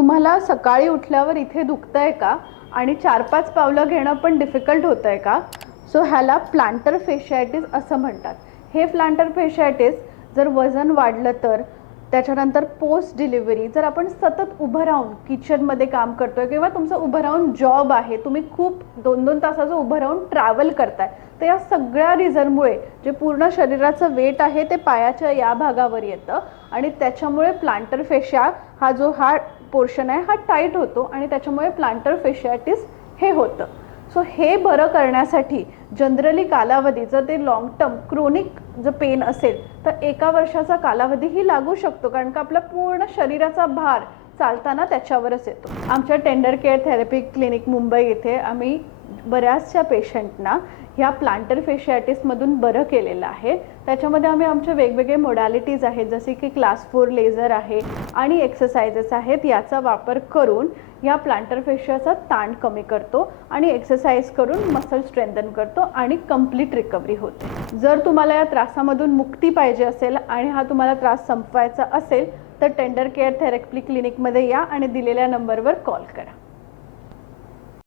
तुम्हाला सकाळी उठल्यावर इथे दुखतंय का आणि 4-5 पावलं घेणं पण डिफिकल्ट होतंय का? सो ह्याला प्लांटर फेशियाटिस असं म्हणतात. हे प्लांटर फेशियाटिस जर वजन वाढलं तर, त्याच्यानंतर पोस्ट डिलिव्हरी जर आपण सतत उभं राहून किचनमध्ये काम करतोय किंवा तुमचं उभं राहून जॉब आहे, तुम्ही खूप 2-2 तासाचं उभं राहून ट्रॅव्हल करताय, तर या सगळ्या रिझनमुळे जे पूर्ण शरीराचं वेट आहे ते पायाच्या या भागावर येतं आणि त्याच्यामुळे प्लांटर फेशिया हा पोर्शन आहे हा टाईट होतो आणि त्याच्यामुळे प्लांटर फेशियाटिस हे होतं. सो हे बरं करण्यासाठी जनरली कालावधी जर ते लॉंग टर्म क्रोनिक जर पेन असेल तर 1 वर्षाचा कालावधीही लागू शकतो, कारण का आपला पूर्ण शरीराचा भार चालताना त्याच्यावरच येतो. आमच्या tender care therapy clinic Mumbai येथे आम्ही बऱ्याचशा पेशंटना ह्या प्लांटर फेशियाटिसमधून बरं केलेलं आहे. त्याच्यामध्ये आम्ही आमचे वेगवेगळे मोडॅलिटीज आहेत, जसे की क्लास 4 लेझर आहे आणि एक्सरसाइजेस आहेत. याचा वापर करून या प्लांटर फेशियाचा ताण कमी करतो आणि एक्सरसाइज करून मसल स्ट्रेंथन करतो आणि कंप्लीट रिकव्हरी होते. जर तुम्हाला या त्रासामधून मुक्ती पाहिजे असेल आणि हा तुम्हाला त्रास संपवायचा असेल तर टेंडर केअर थेरपी क्लिनिकमध्ये या आणि दिलेल्या नंबरवर कॉल करा.